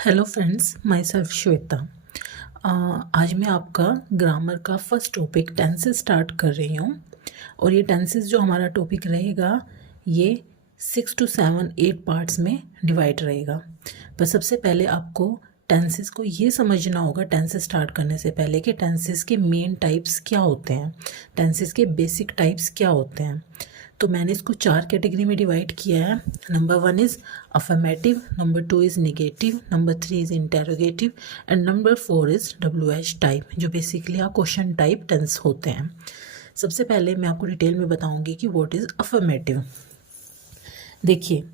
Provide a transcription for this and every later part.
Hello friends, my self Shweta. आज मैं आपका ग्रामर का फर्स्ट टॉपिक टेंसेस स्टार्ट कर रही हूँ। और ये टेंसेस जो हमारा टॉपिक रहेगा ये 6 to 7 8 पार्ट्स में डिवाइड रहेगा। पर सबसे पहले आपको टेंसेस को ये समझना होगा टेंसेस स्टार्ट करने से पहले कि टेंसेस के मेन टाइप्स क्या होते हैं, टेंसेस के बेसिक टाइप्स क्या होते हैं। तो मैंने इसको 4 कैटेगरी में डिवाइड किया है। Number 1 is affirmative, number 2 is negative, number 3 is interrogative and number 4 is WH type, जो बेसिकली क्वेश्चन टाइप टेंस होते हैं। सबसे पहले मैं आपको डिटेल में बताऊंगी कि व्हाट इज़ अफर्मेटिव। देखिए,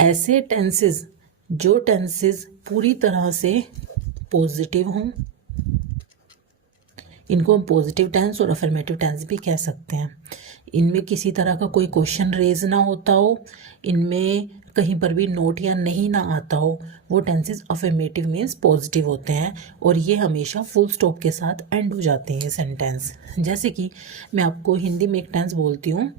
ऐसे टेंसेस जो टेंसेस पूरी तरह से पॉजिटिव हों, इनको हम पॉजिटिव टेंस और अफर्मेटिव टेंस भी कह सकते हैं। इनमें किसी तरह का कोई क्वेश्चन रेज ना होता हो, इनमें कहीं पर भी नोट या नहीं ना आता हो, वो टेंसेस अफर्मेटिव मीन्स पॉजिटिव होते हैं और ये हमेशा फुल स्टॉप के साथ एंड हो जाते हैं सेंटेंस। जैसे कि मैं आपको हिंदी में एक टेंस बोलती हूँ,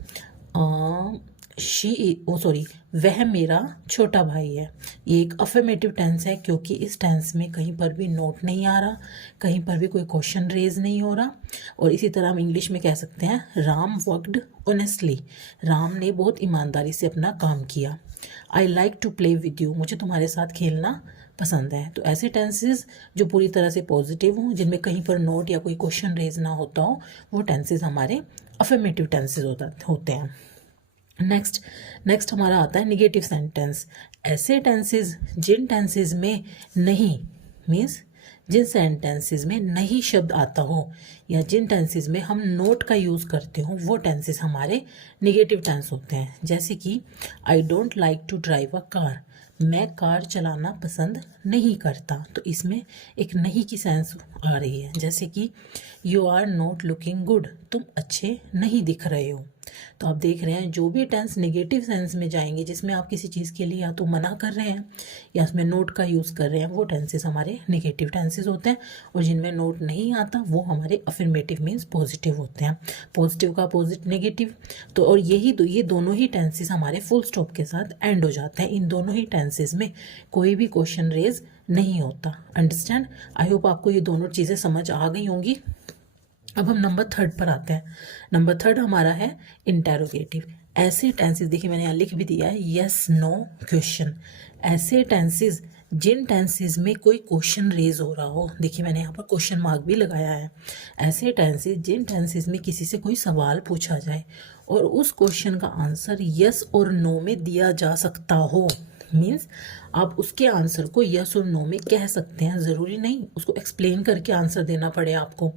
वह मेरा छोटा भाई है। ये एक अफर्मेटिव टेंस है क्योंकि इस टेंस में कहीं पर भी नोट नहीं आ रहा, कहीं पर भी कोई क्वेश्चन रेज नहीं हो रहा। और इसी तरह हम इंग्लिश में कह सकते हैं राम वर्कड ऑनेस्टली, राम ने बहुत ईमानदारी से अपना काम किया। I like to play with you, मुझे तुम्हारे साथ खेलना पसंद है। तो ऐसे टेंसेस जो पूरी तरह से पॉजिटिव हों, जिनमें कहीं पर नोट या कोई क्वेश्चन रेज ना होता हो, वो टेंसेस हमारे अफर्मेटिव टेंसेस होते हैं। नेक्स्ट हमारा आता है निगेटिव सेंटेंस। ऐसे टेंसेस जिन टेंसेस में नहीं मीन्स जिन सेंटेंसेस में नहीं शब्द आता हो या जिन टेंसेस में हम नोट का यूज़ करते हो, वो टेंसेस हमारे निगेटिव टेंस होते हैं। जैसे कि I don't like to drive a car, मैं कार चलाना पसंद नहीं करता। तो इसमें एक नहीं की सेंस आ रही है। जैसे कि you are not looking good, तुम अच्छे नहीं दिख रहे हो। तो आप देख रहे हैं जो भी टेंस नेगेटिव सेंस में जाएंगे, जिसमें आप किसी चीज़ के लिए या तो मना कर रहे हैं या उसमें नोट का यूज़ कर रहे हैं, वो टेंसेस हमारे नेगेटिव टेंसेस होते हैं। और जिनमें नोट नहीं आता वो हमारे अफर्मेटिव मीन्स पॉजिटिव होते हैं। पॉजिटिव का अपोजिट नेगेटिव। तो और ये दोनों ही टेंसेस हमारे फुल स्टॉप के साथ एंड हो जाते हैं। इन दोनों ही टेंसेस में कोई भी क्वेश्चन रेज नहीं होता। अंडरस्टैंड? आई होप आपको ये दोनों चीज़ें समझ आ गई होंगी। अब हम नंबर 3 पर आते हैं। नंबर 3 हमारा है इंटेरोगेटिव। ऐसे टेंसेस, देखिए मैंने यहाँ लिख भी दिया है यस नो क्वेश्चन। ऐसे टेंसेस जिन टेंसेस में कोई क्वेश्चन रेज हो रहा हो, देखिए मैंने यहाँ पर क्वेश्चन मार्क भी लगाया है। ऐसे टेंसेस जिन टेंसेस में किसी से कोई सवाल पूछा जाए और उस क्वेश्चन का आंसर यस और नो में दिया जा सकता हो, मीन्स आप उसके आंसर को यस और नो में कह सकते हैं, ज़रूरी नहीं उसको एक्सप्लेन करके आंसर देना पड़े आपको।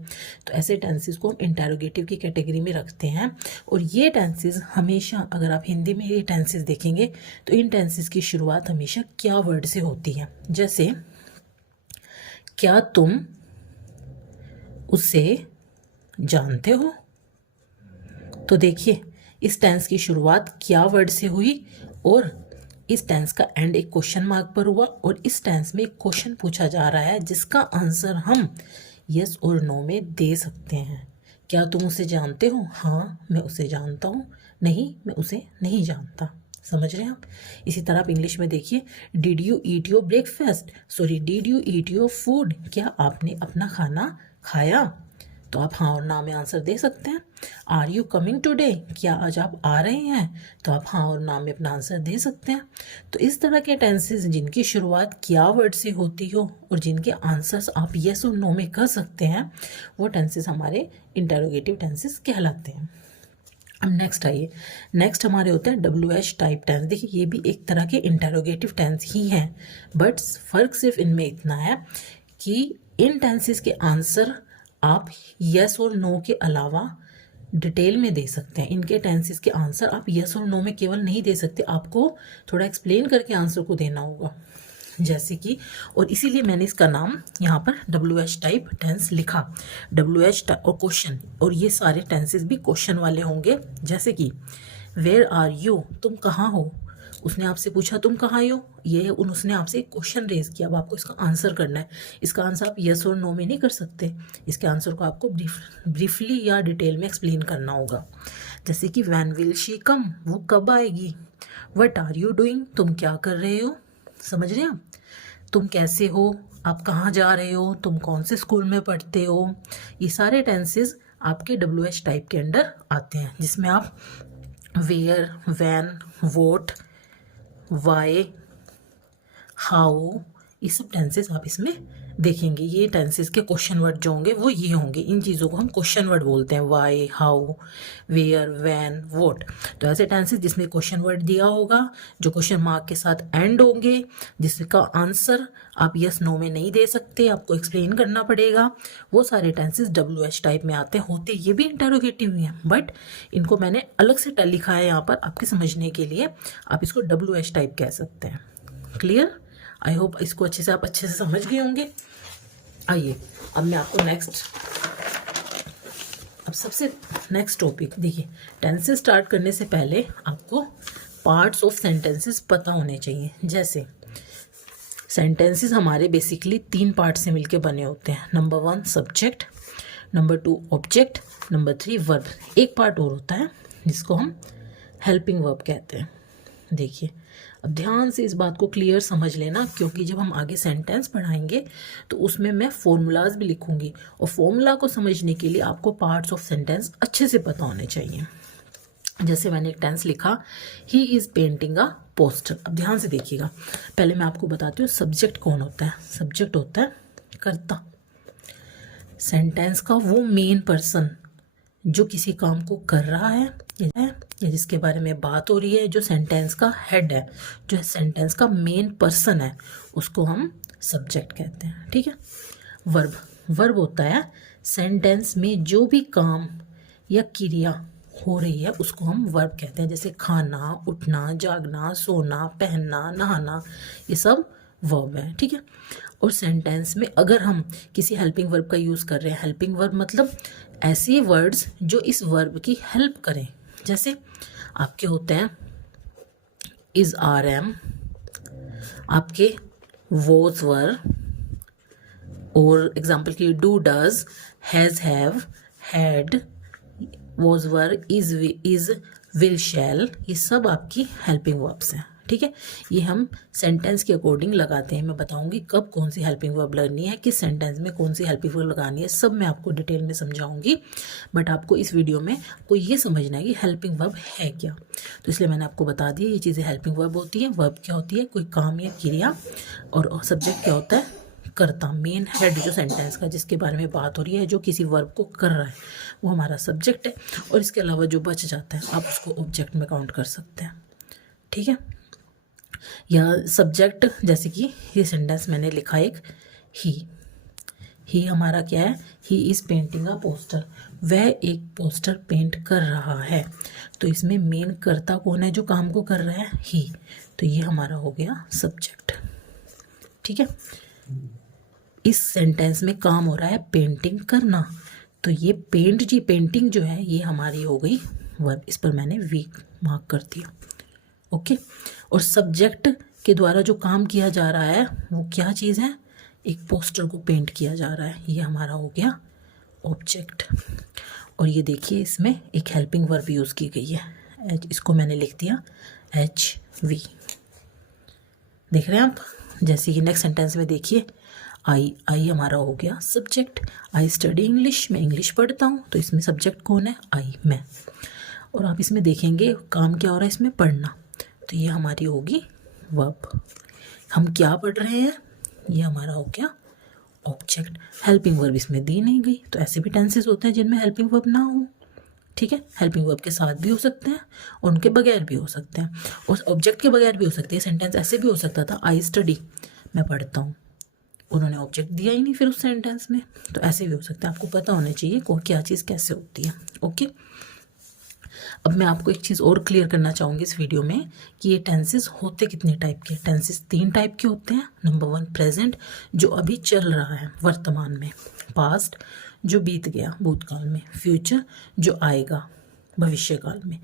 तो ऐसे टेंसेस को हम इंटेरोगेटिव की कैटेगरी में रखते हैं। और ये टेंसेस हमेशा, अगर आप हिंदी में ये टेंसेस देखेंगे तो इन टेंसेस की शुरुआत हमेशा क्या वर्ड से होती है। जैसे क्या तुम उसे जानते हो। तो देखिए इस टेंस की शुरुआत क्या वर्ड से हुई और इस टेंस का एंड एक क्वेश्चन मार्क पर हुआ। और इस टेंस में एक क्वेश्चन पूछा जा रहा है जिसका आंसर हम यस और नो में दे सकते हैं। क्या तुम उसे जानते हो? हाँ, मैं उसे जानता हूँ। नहीं, मैं उसे नहीं जानता। समझ रहे हैं आप? इसी तरह आप इंग्लिश में देखिए, did you eat your breakfast, did you eat your food, क्या आपने अपना खाना खाया? तो आप हाँ और ना में आंसर दे सकते हैं। आर यू कमिंग टुडे, क्या आज आप आ रहे हैं? तो आप हाँ और ना में अपना आंसर दे सकते हैं। तो इस तरह के टेंसेस जिनकी शुरुआत क्या वर्ड से होती हो और जिनके आंसर्स आप यस और नो में कर सकते हैं, वो टेंसेस हमारे इंटेरोगेटिव टेंसेस कहलाते हैं। अब नेक्स्ट आइए, नेक्स्ट हमारे होते हैं WH टाइप टेंस। देखिए ये भी एक तरह के इंटेरोगेटिव टेंस ही हैं, बट फ़र्क सिर्फ इनमें इतना है कि इन टेंसेस के आंसर आप यस और नो के अलावा डिटेल में दे सकते हैं। इनके टेंसेस के आंसर आप यस और नो में केवल नहीं दे सकते, आपको थोड़ा एक्सप्लेन करके आंसर को देना होगा। जैसे कि, और इसीलिए मैंने इसका नाम यहाँ पर WH टाइप टेंस लिखा। WH और क्वेश्चन, और ये सारे टेंसेस भी क्वेश्चन वाले होंगे। जैसे कि वेयर आर यू, तुम कहाँ हो। उसने आपसे पूछा तुम कहाँ हो, ये उसने आपसे एक क्वेश्चन रेज किया। अब आपको इसका आंसर करना है। इसका आंसर आप यस और नो में नहीं कर सकते, इसके आंसर को आपको ब्रीफली या डिटेल में एक्सप्लेन करना होगा। जैसे कि व्हेन विल शी कम, वो कब आएगी। व्हाट आर यू डूइंग, तुम क्या कर रहे हो। समझ रहे हैं आप? तुम कैसे हो, आप कहाँ जा रहे हो, तुम कौन से स्कूल में पढ़ते हो, ये सारे टेंसेस आपके WH टाइप के अंडर आते हैं, जिसमें आप where, when, what, why, how, ये सब टेंसेस आप इसमें देखेंगे। ये टेंसेस के क्वेश्चन वर्ड जो होंगे वो ये होंगे, इन चीज़ों को हम क्वेश्चन वर्ड बोलते हैं, why, how, where, when, what. तो ऐसे टेंसेस जिसमें क्वेश्चन वर्ड दिया होगा, जो क्वेश्चन मार्क के साथ एंड होंगे, जिसका आंसर आप यस नो में नहीं दे सकते, आपको एक्सप्लेन करना पड़ेगा, वो सारे टेंसेस WH टाइप में आते हैं। होते ये भी इंटरोगेटिव ही हैं, बट इनको मैंने अलग से लिखा है यहाँ पर आपके समझने के लिए। आप इसको WH टाइप कह सकते हैं। क्लियर? आई होप इसको अच्छे से आप अच्छे से समझ गए होंगे। आइए अब मैं आपको सबसे नेक्स्ट टॉपिक देखिए। टेंसेस स्टार्ट करने से पहले आपको पार्ट्स ऑफ सेंटेंसेस पता होने चाहिए। जैसे सेंटेंसेस हमारे बेसिकली 3 पार्ट से मिलके बने होते हैं। Number 1 subject, number 2 object, number 3 verb. एक पार्ट और होता है जिसको हम हेल्पिंग वर्ब कहते हैं। देखिए अब ध्यान से इस बात को क्लियर समझ लेना, क्योंकि जब हम आगे सेंटेंस पढ़ाएंगे तो उसमें मैं फॉर्मूलाज भी लिखूंगी, और फॉर्मूला को समझने के लिए आपको पार्ट्स ऑफ सेंटेंस अच्छे से पता होने चाहिए। जैसे मैंने एक टेंस लिखा, he is painting a poster. अब ध्यान से देखिएगा, पहले मैं आपको बताती हूँ सब्जेक्ट कौन होता है। सब्जेक्ट होता है कर्ता, सेंटेंस का वो मेन पर्सन जो किसी काम को कर रहा है या जिसके बारे में बात हो रही है, जो सेंटेंस का हेड है, जो सेंटेंस का मेन पर्सन है, उसको हम सब्जेक्ट कहते हैं। ठीक है। वर्ब, वर्ब होता है सेंटेंस में जो भी काम या क्रिया हो रही है उसको हम वर्ब कहते हैं। जैसे खाना, उठना, जागना, सोना, पहनना, नहाना, ये सब वर्ब है। ठीक है। और सेंटेंस में अगर हम किसी हेल्पिंग वर्ब का यूज़ कर रहे हैं, हेल्पिंग वर्ब मतलब ऐसे वर्ड्स जो इस वर्ब की हेल्प करें। जैसे आपके होते हैं इज, आर, एम, आपके वॉज, वर, और एग्जाम्पल के लिए do, does, has, have, had, was, were, is, will, shall, ये सब आपकी हेल्पिंग वर्ब्स हैं। ठीक है। ये हम सेंटेंस के अकॉर्डिंग लगाते हैं। मैं बताऊंगी कब कौन सी हेल्पिंग वर्ब लगनी है, किस सेंटेंस में कौन सी हेल्पिंग वर्ब लगानी है, सब मैं आपको डिटेल में समझाऊंगी। बट आपको इस वीडियो में आपको ये समझना है कि हेल्पिंग वर्ब है क्या। तो इसलिए मैंने आपको बता दिया ये चीज़ें हेल्पिंग वर्ब होती है। वर्ब क्या होती है? कोई काम या क्रिया, और सब्जेक्ट क्या होता है? कर्ता, मेन हेड जो सेंटेंस का जिसके बारे में बात हो रही है, जो किसी वर्ब को कर रहा है, वो हमारा सब्जेक्ट है। और इसके अलावा जो बच जाता है आप उसको ऑब्जेक्ट में काउंट कर सकते हैं। ठीक है। या सब्जेक्ट, जैसे कि ये सेंटेंस मैंने लिखा एक, ही हमारा क्या है? He is painting a poster, वह एक पोस्टर पेंट कर रहा है। तो इसमें मेन कर्ता कौन है जो काम को कर रहा है? ही। तो ये हमारा हो गया सब्जेक्ट। ठीक है। इस सेंटेंस में काम हो रहा है पेंटिंग करना, तो ये पेंटिंग जो है ये हमारी हो गई वर्ब। इस पर मैंने वी मार्क कर दिया। ओके। और सब्जेक्ट के द्वारा जो काम किया जा रहा है वो क्या चीज़ है? एक पोस्टर को पेंट किया जा रहा है, ये हमारा हो गया ऑब्जेक्ट। और ये देखिए इसमें एक हेल्पिंग वर्ब यूज़ की गई है, इसको मैंने लिख दिया HV। देख रहे हैं आप? जैसे कि नेक्स्ट सेंटेंस में देखिए, आई हमारा हो गया सब्जेक्ट। आई स्टडी इंग्लिश, मैं इंग्लिश पढ़ता हूँ, तो इसमें सब्जेक्ट कौन है? आई, मैं। और आप इसमें देखेंगे काम क्या हो रहा है इसमें? पढ़ना, तो ये हमारी होगी वर्ब। हम क्या पढ़ रहे हैं? ये हमारा हो गया ऑब्जेक्ट। हेल्पिंग वर्ब इसमें दी नहीं गई। तो ऐसे भी टेंसेस होते हैं जिनमें हेल्पिंग वर्ब ना हो। ठीक है। हेल्पिंग वर्ब के साथ भी हो सकते हैं और उनके बगैर भी हो सकते हैं, और ऑब्जेक्ट के बगैर भी हो सकते हैं। सेंटेंस ऐसे भी हो सकता था, आई स्टडी, मैं पढ़ता हूँ, उन्होंने ऑब्जेक्ट दिया ही नहीं फिर उस सेंटेंस में। तो ऐसे भी हो सकता है। आपको पता होना चाहिए को क्या चीज़ कैसे होती है। ओके। अब मैं आपको एक चीज़ और क्लियर करना चाहूँगी इस वीडियो में कि ये टेंसेस होते कितने टाइप के। टेंसेस 3 टाइप के होते हैं। नंबर 1 प्रेजेंट, जो अभी चल रहा है वर्तमान में। पास्ट, जो बीत गया भूतकाल में। फ्यूचर, जो आएगा भविष्य काल में।